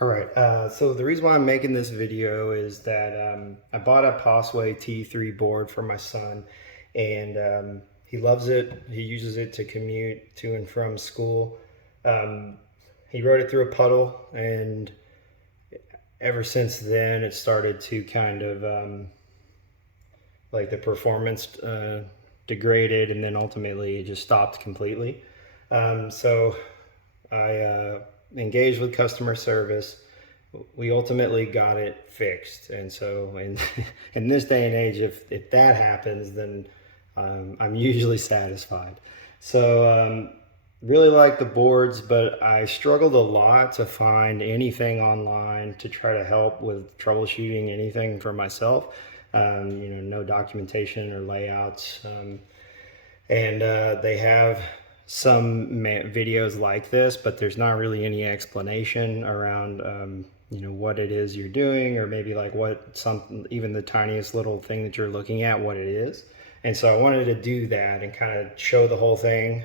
All right, so the reason why I'm making this video is that I bought a Possway T3 board for my son, and he loves it. He uses it to commute to and from school. Um, he rode it through a puddle, and ever since then it started to kind of like the performance degraded, and then ultimately it just stopped completely. So I engaged with customer service. We ultimately got it fixed, and so in this day and age, if that happens, then I'm usually satisfied. So really like the boards, but I struggled a lot to find anything online to try to help with troubleshooting anything for myself. No documentation or layouts. And they have some videos like this, but there's not really any explanation around what it is you're doing, or maybe like even the tiniest little thing that you're looking at, what it is. And so I wanted to do that and kind of show the whole thing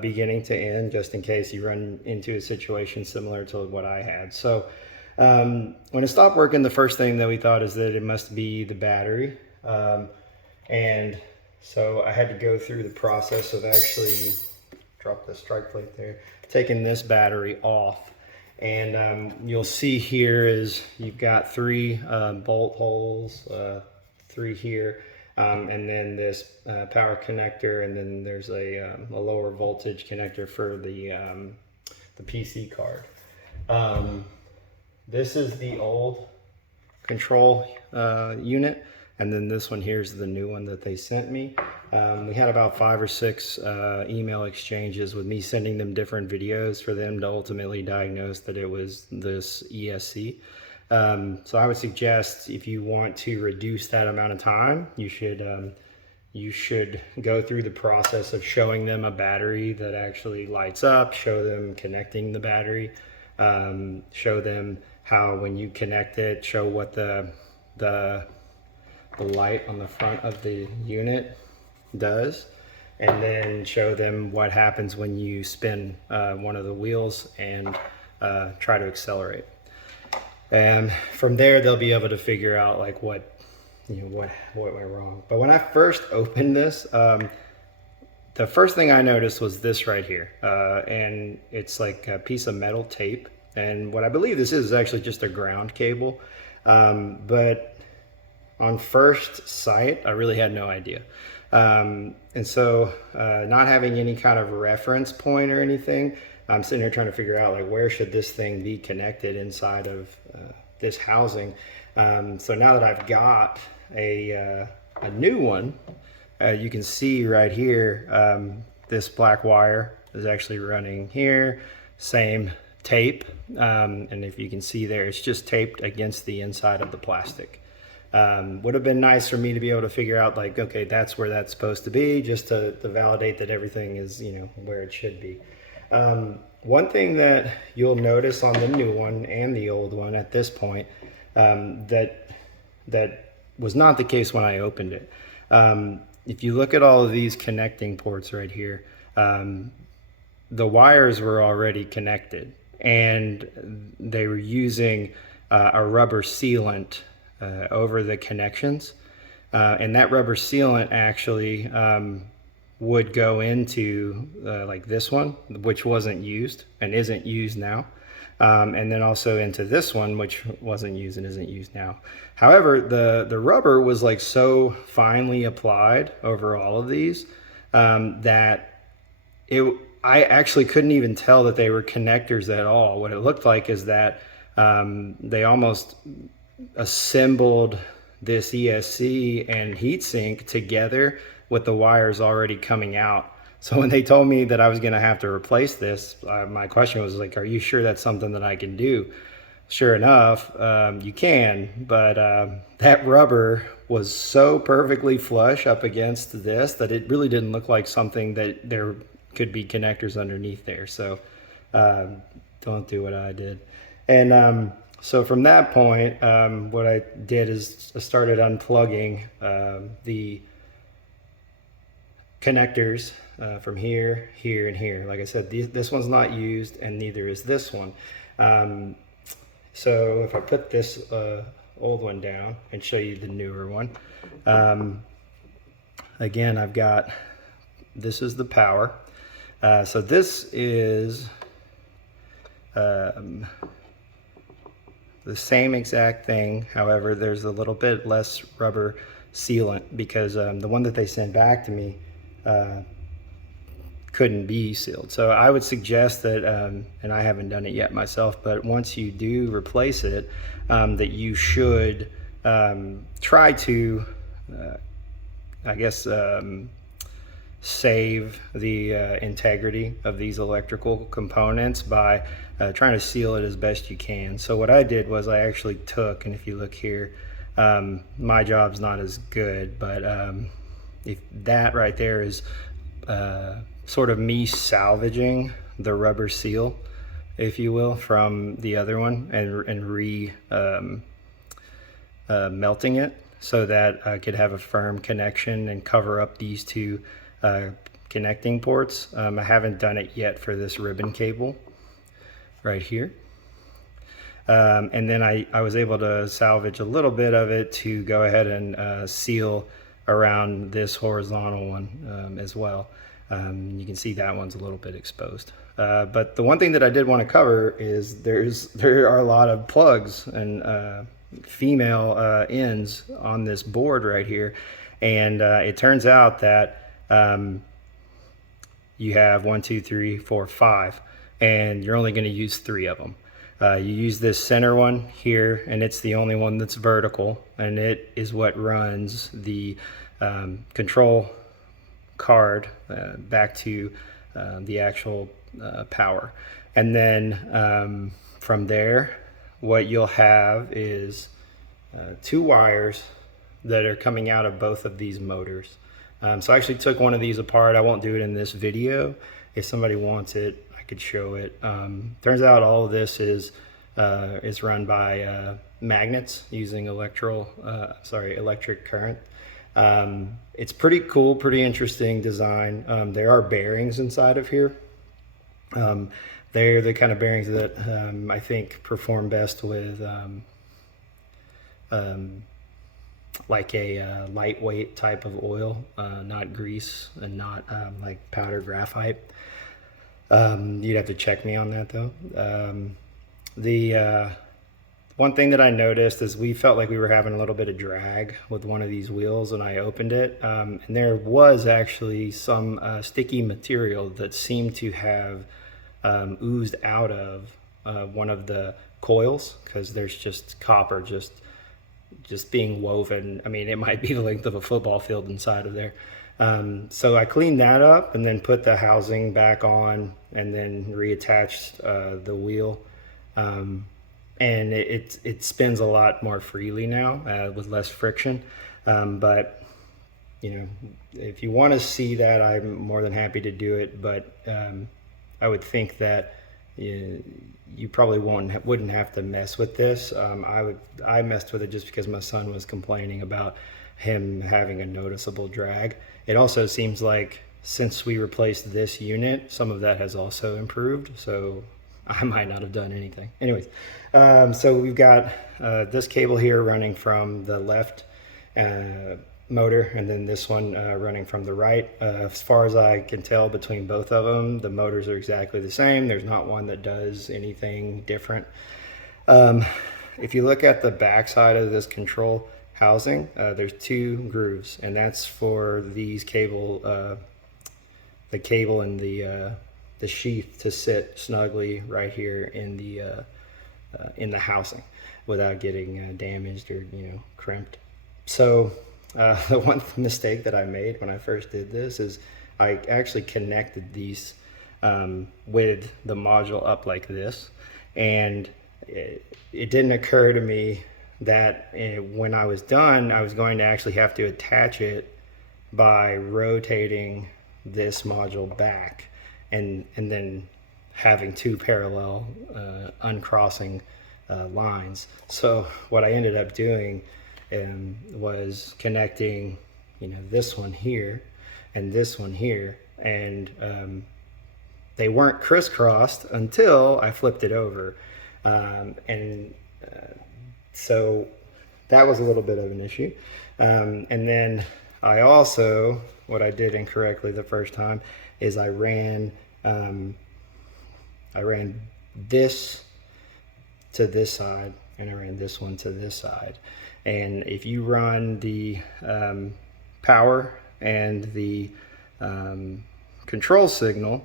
beginning to end, just in case you run into a situation similar to what I had. So when it stopped working, the first thing that we thought is that it must be the battery. And so I had to go through the process of actually, drop the strike plate there, taking this battery off. And you'll see here is you've got three bolt holes, three here, and then this power connector, and then there's a lower voltage connector for the PC card. This is the old control unit, and then this one here is the new one that they sent me. We had about 5 or 6 email exchanges with me sending them different videos for them to ultimately diagnose that it was this ESC. So I would suggest, if you want to reduce that amount of time, you should go through the process of showing them a battery that actually lights up, show them connecting the battery, show them how when you connect it, show what the light on the front of the unit does, and then show them what happens when you spin one of the wheels and try to accelerate. And from there, they'll be able to figure out like what went wrong. But when I first opened this, the first thing I noticed was this right here, and it's like a piece of metal tape. And what I believe this is actually just a ground cable, but on first sight, I really had no idea. And so not having any kind of reference point or anything, I'm sitting here trying to figure out like where should this thing be connected inside of this housing. So now that I've got a new one, you can see right here, this black wire is actually running here, same tape. And if you can see there, it's just taped against the inside of the plastic. Would have been nice for me to be able to figure out like, okay, that's where that's supposed to be, just to validate that everything is, where it should be. One thing that you'll notice on the new one and the old one at this point, that was not the case when I opened it. If you look at all of these connecting ports right here, the wires were already connected, and they were using a rubber sealant over the connections, and that rubber sealant actually would go into like this one, which wasn't used and isn't used now, and then also into this one, which wasn't used and isn't used now. However, the rubber was like so finely applied over all of these that I actually couldn't even tell that they were connectors at all. What it looked like is that they almost assembled this ESC and heatsink together with the wires already coming out. So when they told me that I was going to have to replace this, my question was like, are you sure that's something that I can do? Sure enough, you can, but that rubber was so perfectly flush up against this that it really didn't look like something that there could be connectors underneath there. So don't do what I did. And so from that point, what I did is I started unplugging the connectors from here, here, and here. Like I said, this one's not used, and neither is this one. So if I put this old one down and show you the newer one, again, I've got, this is the power. So this is the same exact thing. However, there's a little bit less rubber sealant because the one that they sent back to me couldn't be sealed. So I would suggest that, and I haven't done it yet myself, but once you do replace it, that you should try to, I guess, save the integrity of these electrical components by trying to seal it as best you can. So what I did was I actually took, and if you look here, my job's not as good, but if that right there is sort of me salvaging the rubber seal, if you will, from the other one and melting it so that I could have a firm connection and cover up these two connecting ports. I haven't done it yet for this ribbon cable right here. And then I was able to salvage a little bit of it to go ahead and seal around this horizontal one as well. You can see that one's a little bit exposed. But the one thing that I did want to cover is there are a lot of plugs and female ends on this board right here. And it turns out that you have 1, 2, 3, 4, 5, and you're only going to use 3 of them. You use this center one here, and it's the only one that's vertical, and it is what runs the control card back to the actual power. And then from there, what you'll have is 2 wires that are coming out of both of these motors. So I actually took one of these apart. I won't do it in this video. If somebody wants it, I could show it. Turns out all of this is run by magnets using electric current. It's pretty cool, pretty interesting design. There are bearings inside of here. They're the kind of bearings that I think perform best with like a lightweight type of oil, not grease and not like powder graphite. You'd have to check me on that though. The one thing that I noticed is we felt like we were having a little bit of drag with one of these wheels, and I opened it, and there was actually some sticky material that seemed to have oozed out of one of the coils, because there's just copper just being woven. I mean, it might be the length of a football field inside of there. So I cleaned that up and then put the housing back on and then reattached the wheel. And it spins a lot more freely now with less friction. But you know, if you want to see that, I'm more than happy to do it. But I would think that you probably wouldn't have to mess with this. I messed with it just because my son was complaining about him having a noticeable drag. It also seems like since we replaced this unit, some of that has also improved. So I might not have done anything. Anyways, so we've got this cable here running from the left motor, and then this one running from the right. As far as I can tell between both of them, the motors are exactly the same. There's not one that does anything different. If you look at the back side of this control housing, there's 2 grooves, and that's for these cable, the cable and the sheath to sit snugly right here in the housing without getting damaged or crimped. So the one mistake that I made when I first did this is I actually connected these with the module up like this, and it didn't occur to me that when I was done, I was going to actually have to attach it by rotating this module back and then having 2 parallel uncrossing lines. So what I ended up doing was connecting this one here and this one here, and they weren't crisscrossed until I flipped it over. So that was a little bit of an issue. And then I also, what I did incorrectly the first time is I ran this to this side, and I ran this one to this side. And if you run the power and the control signal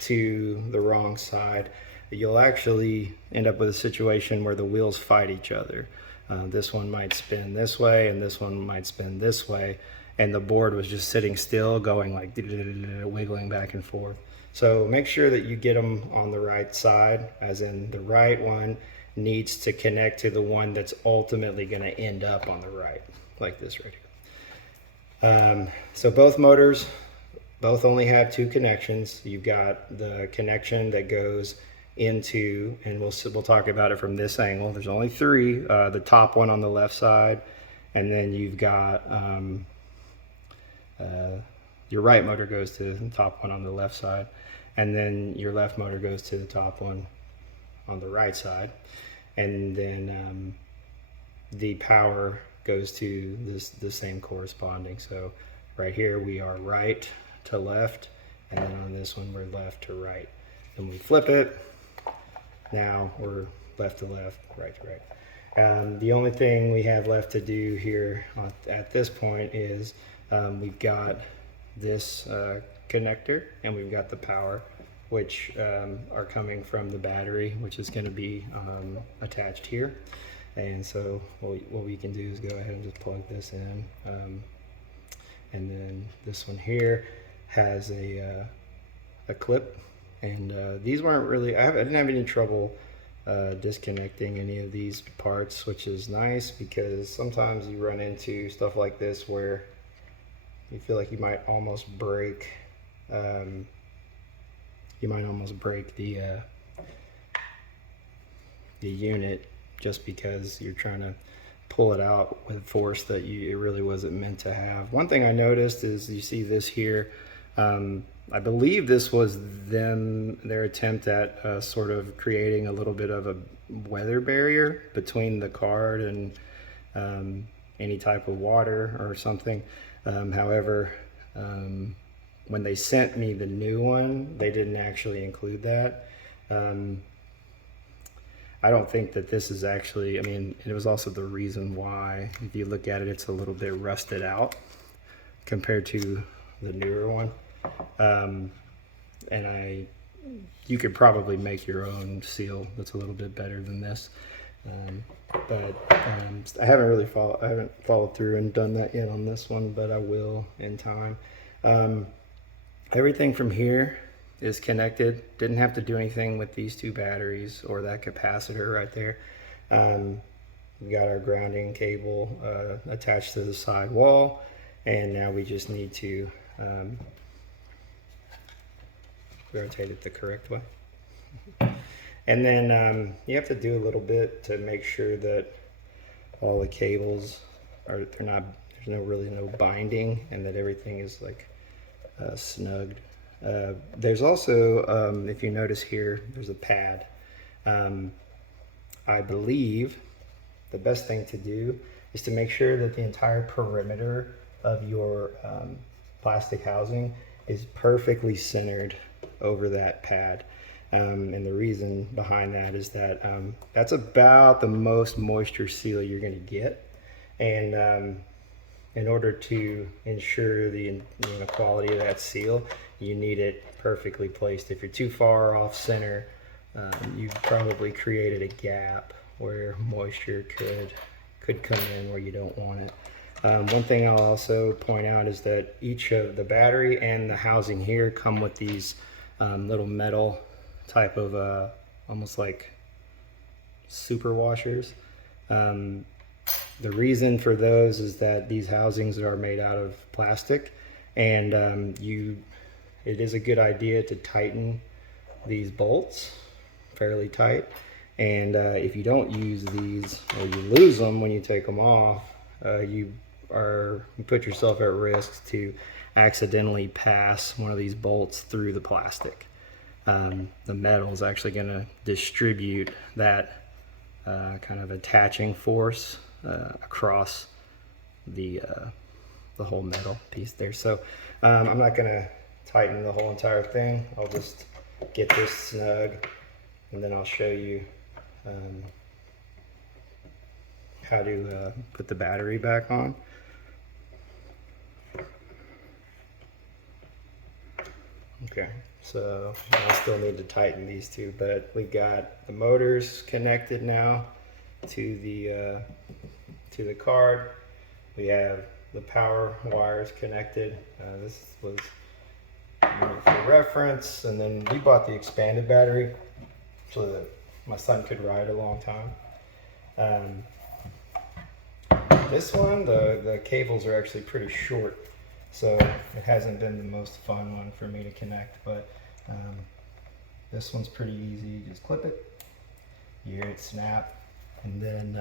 to the wrong side, you'll actually end up with a situation where the wheels fight each other. This one might spin this way and this one might spin this way, and the board was just sitting still, going like wiggling back and forth. So make sure that you get them on the right side, as in the right one needs to connect to the one that's ultimately going to end up on the right, like this right here. So both motors both only have 2 connections. You've got the connection that goes into, and we'll talk about it from this angle. There's only 3. The top one on the left side, and then you've got your right motor goes to the top one on the left side, and then your left motor goes to the top one on the right side, and then the power goes to the same corresponding. So right here we are right to left, and then on this one we're left to right. Then we flip it, now we're left to left, right to right. The only thing we have left to do here at this point is we've got this connector, and we've got the power, which are coming from the battery, which is going to be attached here. And so what we can do is go ahead and just plug this in, and then this one here has a clip, and these weren't really, I didn't have any trouble disconnecting any of these parts, which is nice, because sometimes you run into stuff like this where you feel like you might almost break the unit, just because you're trying to pull it out with force that it really wasn't meant to have. One thing I noticed is, you see this here, I believe this was their attempt at sort of creating a little bit of a weather barrier between the card and any type of water or something. However, when they sent me the new one, they didn't actually include that. I don't think that this is actually, I mean, it was also the reason why, if you look at it, it's a little bit rusted out compared to the newer one. And you could probably make your own seal that's a little bit better than this. But I haven't followed through and done that yet on this one, but I will in time. Everything from here is connected. Didn't have to do anything with these 2 batteries or that capacitor right there. We got our grounding cable attached to the side wall, and now we just need to rotate it the correct way. And then you have to do a little bit to make sure that all the cables there's really no binding, and that everything is like snugged. There's also, if you notice here, there's a pad. I believe the best thing to do is to make sure that the entire perimeter of your plastic housing is perfectly centered over that pad. And the reason behind that is that that's about the most moisture seal you're going to get, and in order to ensure the quality of that seal, you need it perfectly placed. If you're too far off center, you've probably created a gap where moisture could come in where you don't want it. One thing I'll also point out is that each of the battery and the housing here come with these little metal type of almost like super washers. The reason for those is that these housings are made out of plastic, and it is a good idea to tighten these bolts fairly tight. And if you don't use these, or you lose them when you take them off, you put yourself at risk to accidentally pass one of these bolts through the plastic. the metal is actually going to distribute that kind of attaching force across the whole metal piece there. So I'm not going to tighten the whole entire thing. I'll just get this snug, and then I'll show you how to put the battery back on. Okay, so I still need to tighten these two, but we got the motors connected now to the card. We have the power wires connected. This was for reference, and then we bought the expanded battery so that my son could ride a long time. This one, the cables are actually pretty short, so it hasn't been the most fun one for me to connect, but this one's pretty easy. You just clip it, you hear it snap, and then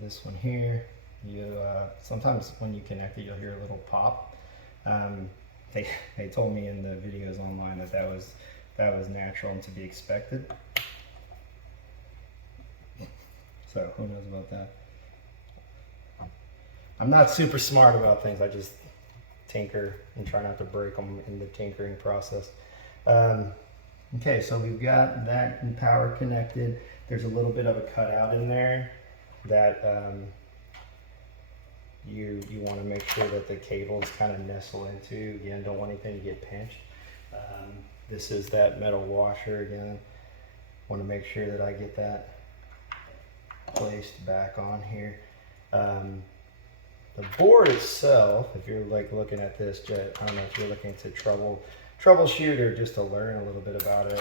this one here, you sometimes when you connect it, you'll hear a little pop. They told me in the videos online that was natural and to be expected. So who knows about that? I'm not super smart about things. I just tinker and try not to break them in the tinkering process. Okay, so we've got that power connected. There's a little bit of a cutout in there that you want to make sure that the cables kind of nestle into. Again, don't want anything to get pinched. This is that metal washer again. Want to make sure that I get that placed back on here. The board itself, if you're like looking at this, I don't know if you're looking to troubleshoot or just to learn a little bit about it,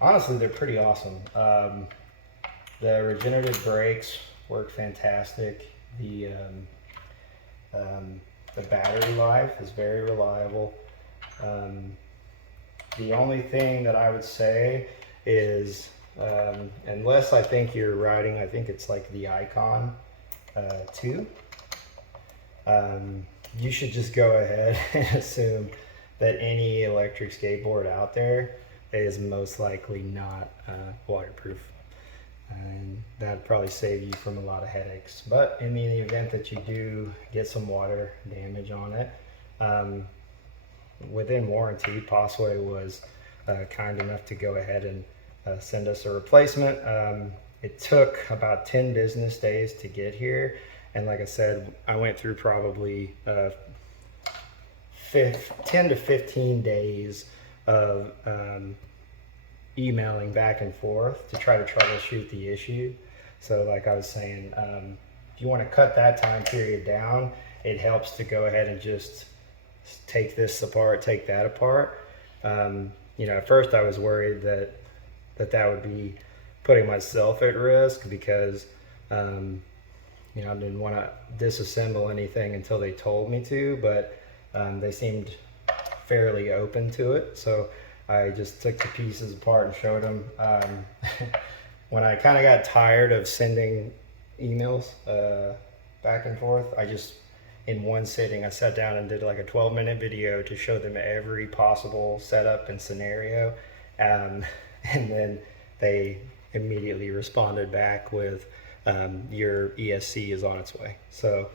honestly, they're pretty awesome. The regenerative brakes work fantastic. The battery life is very reliable. The only thing that I would say is, unless I think you're riding, I think it's like the Icon 2, you should just go ahead and assume that any electric skateboard out there is most likely not waterproof. And that'd probably save you from a lot of headaches. But in the event that you do get some water damage on it, within warranty, Possway was kind enough to go ahead and send us a replacement. It took about 10 business days to get here. And like I said, I went through probably 10 to 15 days of emailing back and forth to try to troubleshoot the issue. So like I was saying, if you want to cut that time period down, it helps to go ahead and just take this apart, take that apart. You know, at first I was worried that would be putting myself at risk because you know, I didn't want to disassemble anything until they told me to, but they seemed fairly open to it. So I just took the pieces apart and showed them. When I kind of got tired of sending emails back and forth, I just, in one sitting, I sat down and did like a 12-minute video to show them every possible setup and scenario. And then they immediately responded back with, your ESC is on its way. So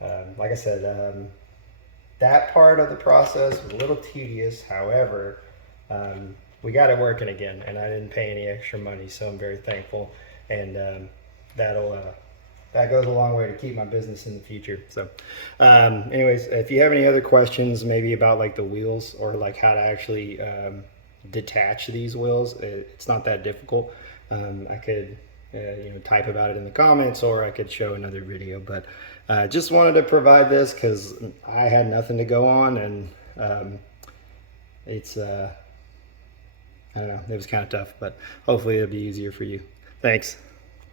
like I said, that part of the process was a little tedious. However, we got it working again, and I didn't pay any extra money, so I'm very thankful. And that goes a long way to keep my business in the future. So anyways, if you have any other questions, maybe about like the wheels or like how to actually detach these wheels, it's not that difficult. I could you know, type about it in the comments, or I could show another video, but just wanted to provide this because I had nothing to go on, and it's I don't know, it was kind of tough, but hopefully it'll be easier for you. Thanks.